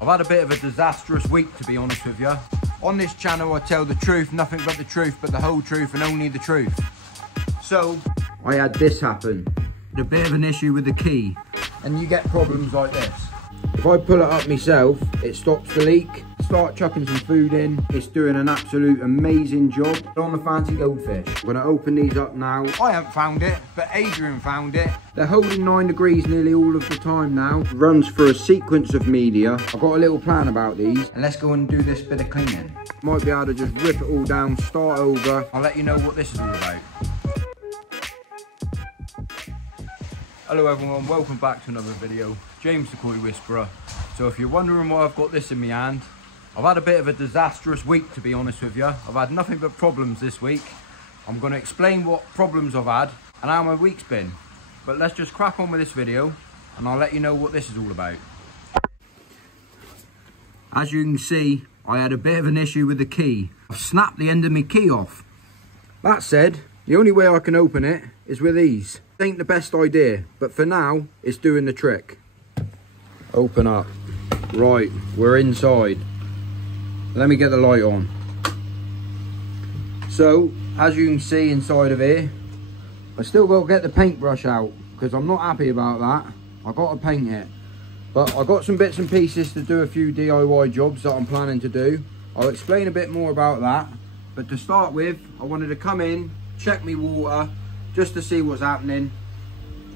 I've had a bit of a disastrous week, to be honest with you. On this channel, I tell the truth, nothing but the truth, but the whole truth and only the truth. So, I had this happen. A bit of an issue with the key, and you get problems like this. If I pull it up myself, it stops the leak. Start chucking some food in, it's doing an absolute amazing job. On the fancy Goldfish. I'm gonna open these up now. I haven't found it, but Adrian found it. They're holding 9 degrees nearly all of the time now. Runs through a sequence of media. I've got a little plan about these, and let's go and do this bit of cleaning. Might be able to just rip it all down, start over. I'll let you know what this is all about. Hello everyone, welcome back to another video. James the Koi Whisperer. So if you're wondering why I've got this in my hand, I've had a bit of a disastrous week, to be honest with you. I've had nothing but problems this week. I'm going to explain what problems I've had and how my week's been. But let's just crack on with this video and I'll let you know what this is all about. As you can see, I had a bit of an issue with the key. I've snapped the end of my key off. That said, the only way I can open it is with these. Ain't the best idea, but for now, it's doing the trick. Open up. Right, we're inside. Let me get the light on. So, as you can see inside of here, I still got to get the paintbrush out because I'm not happy about that. I got to paint it. But I got some bits and pieces to do a few DIY jobs that I'm planning to do. I'll explain a bit more about that. But to start with, I wanted to come in, check me water, just to see what's happening.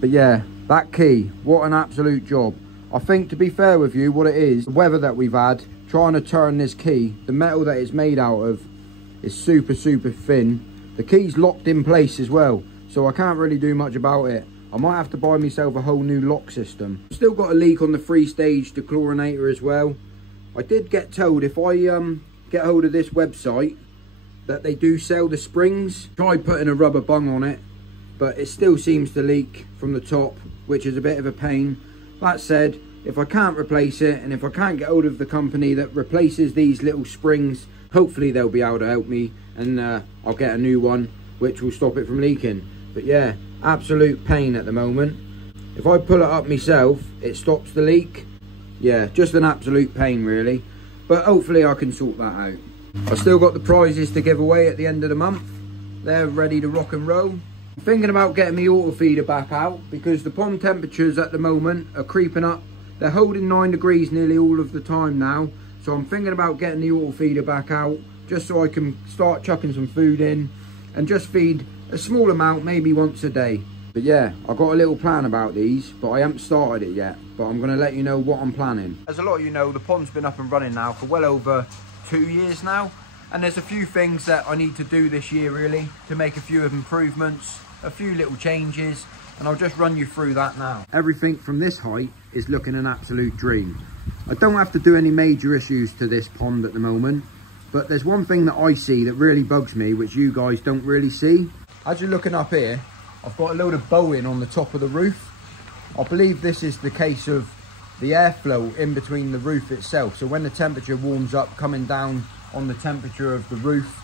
But yeah, that key, what an absolute job. I think, to be fair with you, what it is, the weather that we've had, trying to turn this key, the metal that it's made out of is super thin. The key's locked in place as well, so I can't really do much about it. I might have to buy myself a whole new lock system. Still got a leak on the 3-stage dechlorinator as well. I did get told if I get hold of this website that they do sell the springs. Tried putting a rubber bung on it, but it still seems to leak from the top, which is a bit of a pain. That said, if I can't replace it, and if I can't get hold of the company that replaces these little springs, hopefully they'll be able to help me, and I'll get a new one which will stop it from leaking. But yeah, absolute pain at the moment. If I pull it up myself, it stops the leak. Yeah, just an absolute pain really, but hopefully I can sort that out. I've still got the prizes to give away at the end of the month. They're ready to rock and roll. I'm thinking about getting my auto feeder back out because the pond temperatures at the moment are creeping up. They're holding 9 degrees nearly all of the time now. So I'm thinking about getting the auto feeder back out just so I can start chucking some food in and just feed a small amount, maybe once a day. But yeah, I've got a little plan about these, but I haven't started it yet. But I'm going to let you know what I'm planning. As a lot of you know, the pond's been up and running now for well over 2 years now. And there's a few things that I need to do this year really to make a few improvements, a few little changes, and I'll just run you through that now. Everything from this height is looking an absolute dream. I don't have to do any major issues to this pond at the moment, but there's one thing that I see that really bugs me, which you guys don't really see. As you're looking up here, I've got a load of bowing on the top of the roof. I believe this is the case of the airflow in between the roof itself. So when the temperature warms up, coming down on the temperature of the roof,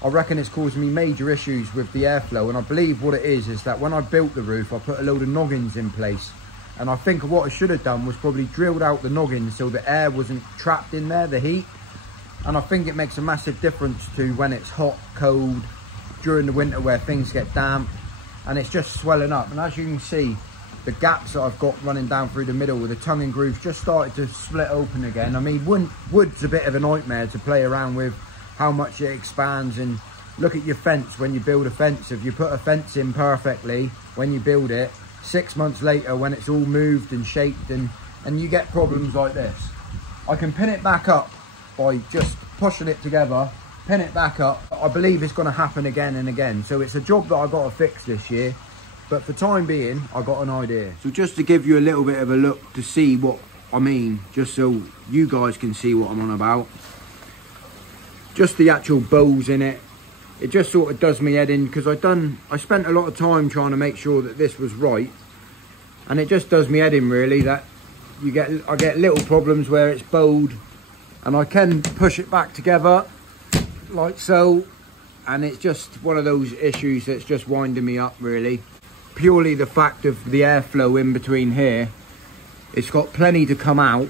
I reckon it's causing me major issues with the airflow. And I believe what it is that when I built the roof, I put a load of noggins in place. And I think what I should have done was probably drilled out the noggins so the air wasn't trapped in there, the heat. And I think it makes a massive difference to when it's hot, cold, during the winter where things get damp and it's just swelling up. And as you can see, the gaps that I've got running down through the middle with the tongue and grooves just started to split open again. I mean, wood's a bit of a nightmare to play around with, how much it expands. And look at your fence when you build a fence. If you put a fence in perfectly when you build it, 6 months later when it's all moved and shaped and you get problems like this. I can pin it back up by just pushing it together, pin it back up. I believe it's going to happen again and again. So it's a job that I've got to fix this year. But for time being, I got an idea. So just to give you a little bit of a look to see what I mean, just so you guys can see what I'm on about. Just the actual bows in it. It just sort of does me head in because I spent a lot of time trying to make sure that this was right. And it just does me head in really that I get little problems where it's bowed and I can push it back together like so. And it's just one of those issues that's just winding me up really. Purely the fact of the airflow in between here, it's got plenty to come out,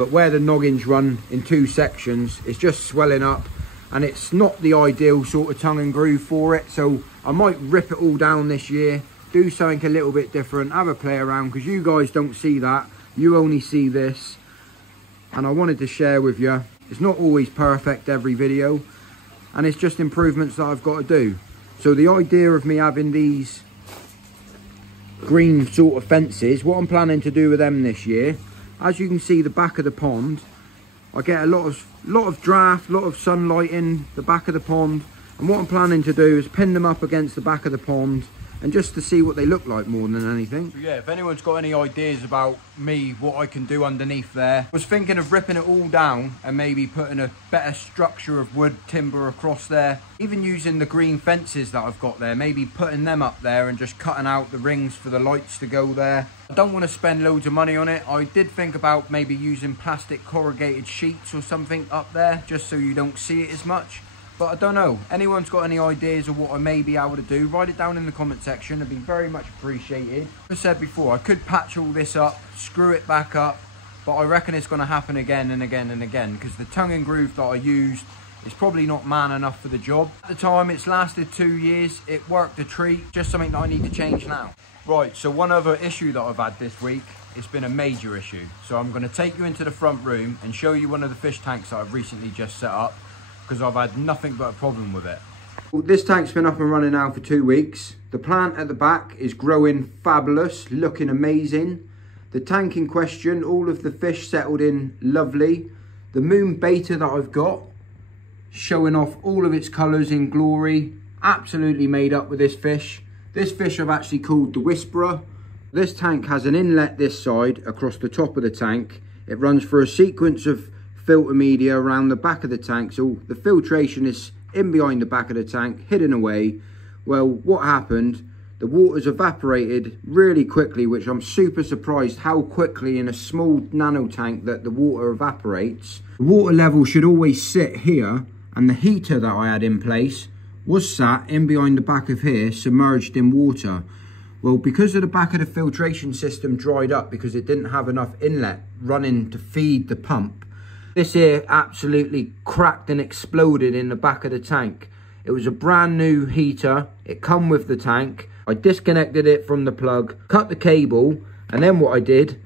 but where the noggins run in 2 sections, it's just swelling up, and it's not the ideal sort of tongue and groove for it. So I might rip it all down this year, do something a little bit different, have a play around, because you guys don't see that, you only see this. And I wanted to share with you, it's not always perfect every video, and it's just improvements that I've got to do. So the idea of me having these green sort of fences, what I'm planning to do with them this year, as you can see the back of the pond, I get a lot of draft, a lot of sunlight in the back of the pond, and what I'm planning to do is pin them up against the back of the pond, and just to see what they look like more than anything. So yeah, if anyone's got any ideas about me, what I can do underneath there, I was thinking of ripping it all down and maybe putting a better structure of wood timber across there. Even using the green fences that I've got there, maybe putting them up there and just cutting out the rings for the lights to go there. I don't want to spend loads of money on it. I did think about maybe using plastic corrugated sheets or something up there, just so you don't see it as much. But I don't know, anyone's got any ideas of what I may be able to do, write it down in the comment section. It'd be very much appreciated. As I said before, I could patch all this up, screw it back up, but I reckon it's going to happen again and again and again, because the tongue and groove that I used is probably not man enough for the job. At the time, it's lasted 2 years, it worked a treat, just something that I need to change now. Right, so one other issue that I've had this week, it's been a major issue. So I'm going to take you into the front room and show you one of the fish tanks that I've recently just set up, because I've had nothing but a problem with it. Well, this tank's been up and running now for 2 weeks. The plant at the back is growing fabulous, looking amazing. The tank in question, all of the fish settled in lovely. The moon beta that I've got, showing off all of its colours in glory, absolutely made up with this fish. This fish I've actually called the Whisperer. This tank has an inlet this side across the top of the tank. It runs through a sequence of filter media around the back of the tank, so the filtration is in behind the back of the tank, hidden away. Well, what happened, the water's evaporated really quickly, which I'm super surprised how quickly in a small nano tank that the water evaporates. The water level should always sit here, and the heater that I had in place was sat in behind the back of here, submerged in water. Well, because of the back of the filtration system dried up, because it didn't have enough inlet running to feed the pump, this here absolutely cracked and exploded in the back of the tank. It was a brand new heater. It come with the tank. I disconnected it from the plug, cut the cable, and then what I did,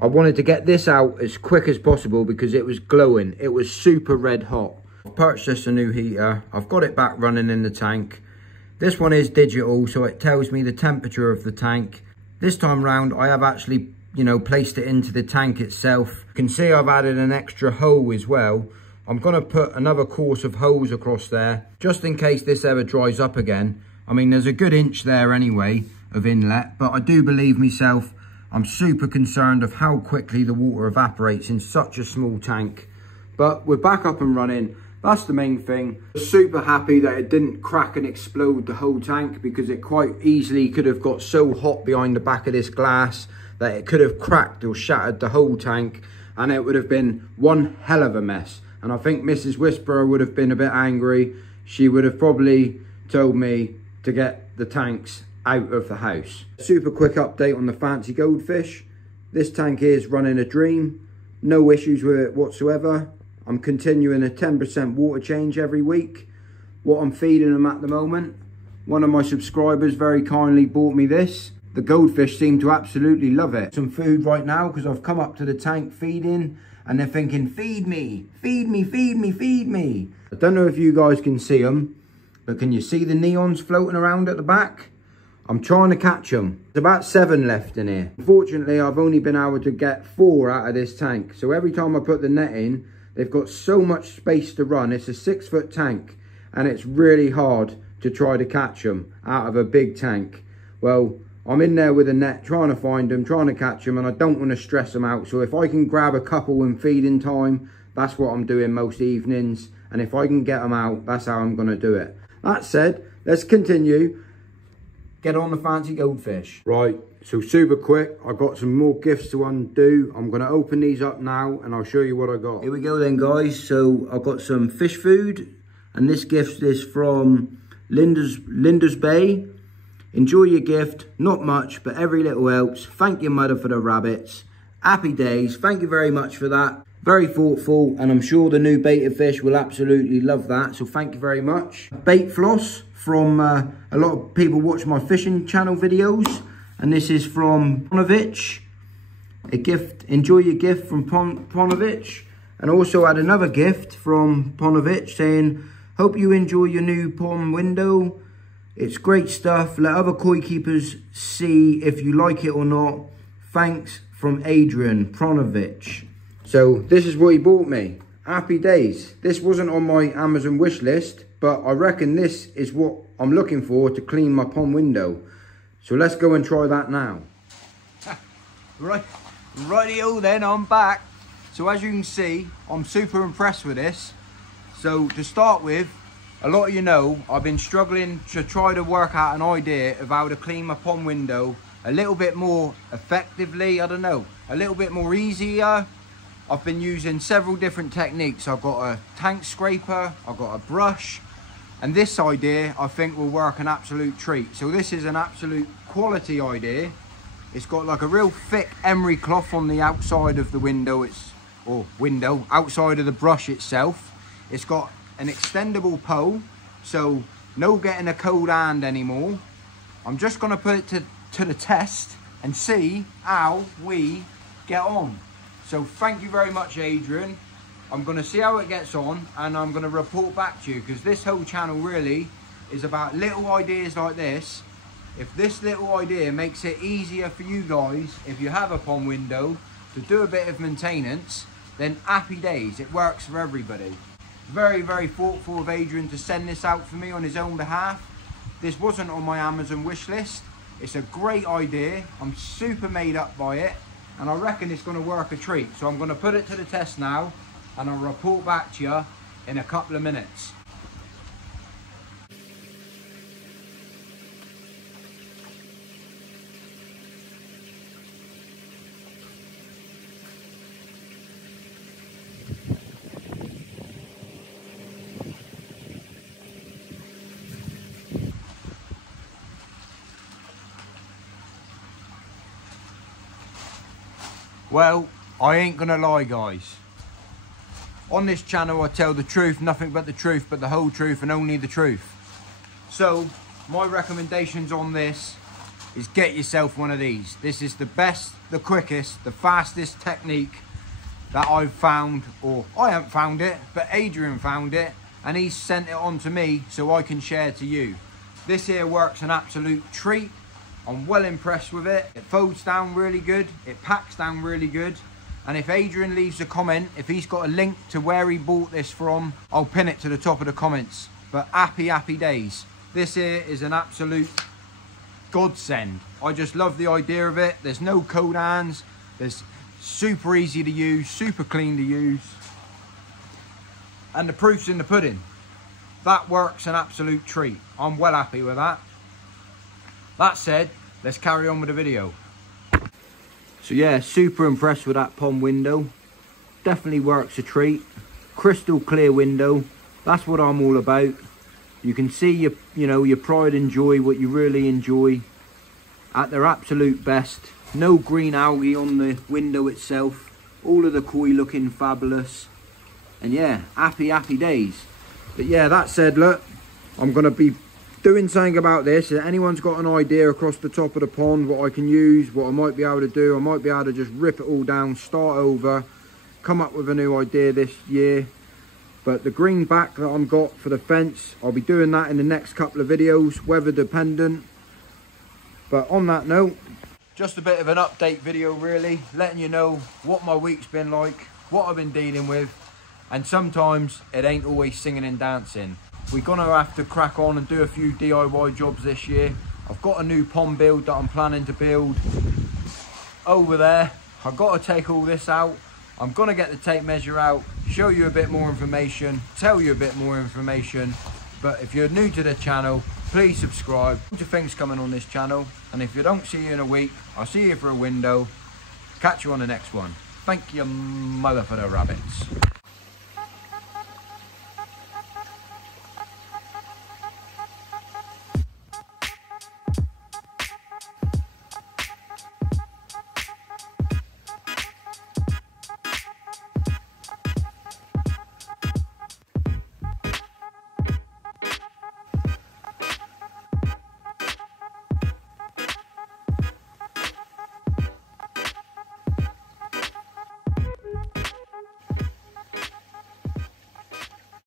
I wanted to get this out as quick as possible because it was glowing. It was super red hot. I've purchased a new heater. I've got it back running in the tank. This one is digital, so it tells me the temperature of the tank. This time round, I have actually placed it into the tank itself. You can see I've added an extra hole as well. I'm going to put another course of hose across there, just in case this ever dries up again. I mean, there's a good inch there anyway of inlet, but I do believe myself, I'm super concerned of how quickly the water evaporates in such a small tank. But we're back up and running. That's the main thing. Super happy that it didn't crack and explode the whole tank, because it quite easily could have got so hot behind the back of this glass that it could have cracked or shattered the whole tank, and it would have been one hell of a mess. And I think Mrs. Whisperer would have been a bit angry. She would have probably told me to get the tanks out of the house. Super quick update on the fancy Goldfish. This tank is running a dream. No issues with it whatsoever. I'm continuing a 10% water change every week. What I'm feeding them at the moment, one of my subscribers very kindly bought me this. The Goldfish seem to absolutely love it. Some food right now, because I've come up to the tank feeding, and they're thinking, feed me, feed me, feed me, feed me. I don't know if you guys can see them, but can you see the neons floating around at the back? I'm trying to catch them. There's about 7 left in here. Unfortunately, I've only been able to get 4 out of this tank. So every time I put the net in, they've got so much space to run. It's a 6-foot tank, and it's really hard to try to catch them out of a big tank. Well, I'm in there with a net trying to find them, trying to catch them, and I don't want to stress them out. So if I can grab a couple in feeding time, that's what I'm doing most evenings. And if I can get them out, that's how I'm going to do it. That said, let's continue. Get on the fancy Goldfish. Right, so super quick. I've got some more gifts to undo. I'm going to open these up now and I'll show you what I got. Here we go then, guys. So I've got some fish food, and this gift is from Linda's Bay. Enjoy your gift. Not much, but every little helps. Thank your mother for the rabbits. Happy days. Thank you very much for that. Very thoughtful, and I'm sure the new betta fish will absolutely love that. So thank you very much. Bait floss from a lot of people watch my fishing channel videos, and this is from Ponovich. A gift, enjoy your gift from Ponovich. And also had another gift from Ponovich saying, hope you enjoy your new pond window. It's great stuff. Let other koi keepers see if you like it or not. Thanks from ADRIAN, Ponovich. So this is what he bought me. Happy days. This wasn't on my Amazon wish list, but I reckon this is what I'm looking for to clean my pond window. So let's go and try that now. Rightio then, I'm back. So as you can see, I'm super impressed with this. So to start with, a lot of you know, I've been struggling to try to work out an idea of how to clean my pond window a little bit more effectively, I don't know, a little bit more easier. I've been using several different techniques. I've got a tank scraper, I've got a brush, and this idea I think will work an absolute treat. So this is an absolute quality idea. It's got like a real thick emery cloth on the outside of the window, outside of the brush itself. It's got an extendable pole, so no getting a cold hand anymore. I'm just going to put it to the test and see how we get on. So thank you very much, Adrian. I'm going to see how it gets on, and I'm going to report back to you, because this whole channel really is about little ideas like this. If this little idea makes it easier for you guys, if you have a pond window, to do a bit of maintenance, then happy days. It works for everybody. Very, very thoughtful of Adrian to send this out for me on his own behalf. This wasn't on my Amazon wish list. It's a great idea. I'm super made up by it, and I reckon it's going to work a treat. So I'm going to put it to the test now, and I'll report back to you in a couple of minutes. Well, I ain't gonna lie, guys. On this channel I tell the truth, nothing but the truth, but the whole truth and only the truth. So my recommendations on this is get yourself one of these. This is the best, the quickest, the fastest technique that I've found, or I haven't found it, but Adrian found it, and he's sent it on to me so I can share to you. This here works an absolute treat. I'm well impressed with it. It folds down really good, it packs down really good, and if Adrian leaves a comment, if he's got a link to where he bought this from, I'll pin it to the top of the comments. But happy days. This here is an absolute godsend. I just love the idea of it. There's no cold hands, there's super easy to use, super clean to use, and the proof's in the pudding. That works an absolute treat. I'm well happy with that. That said, let's carry on with the video. So yeah, super impressed with that pond window. Definitely works a treat. Crystal clear window. That's what I'm all about. You can see your pride and joy, what you really enjoy, at their absolute best. No green algae on the window itself. All of the koi looking fabulous. And yeah, happy days. But yeah, that said, look, I'm going to be doing something about this. If anyone's got an idea across the top of the pond, what I can use, what I might be able to do, I might be able to just rip it all down, start over, come up with a new idea this year. But the green back that I've got for the fence, I'll be doing that in the next couple of videos, weather dependent. But on that note, just a bit of an update video really, letting you know what my week's been like, what I've been dealing with, and sometimes it ain't always singing and dancing. We're gonna have to crack on and do a few DIY jobs this year. I've got a new pond build that I'm planning to build over there. I've got to take all this out. I'm gonna get the tape measure out, show you a bit more information, tell you a bit more information. But if you're new to the channel, please subscribe. Lots of things coming on this channel, and if you don't see you in a week, I'll see you for a window. Catch you on the next one. Thank you, mother for the rabbits.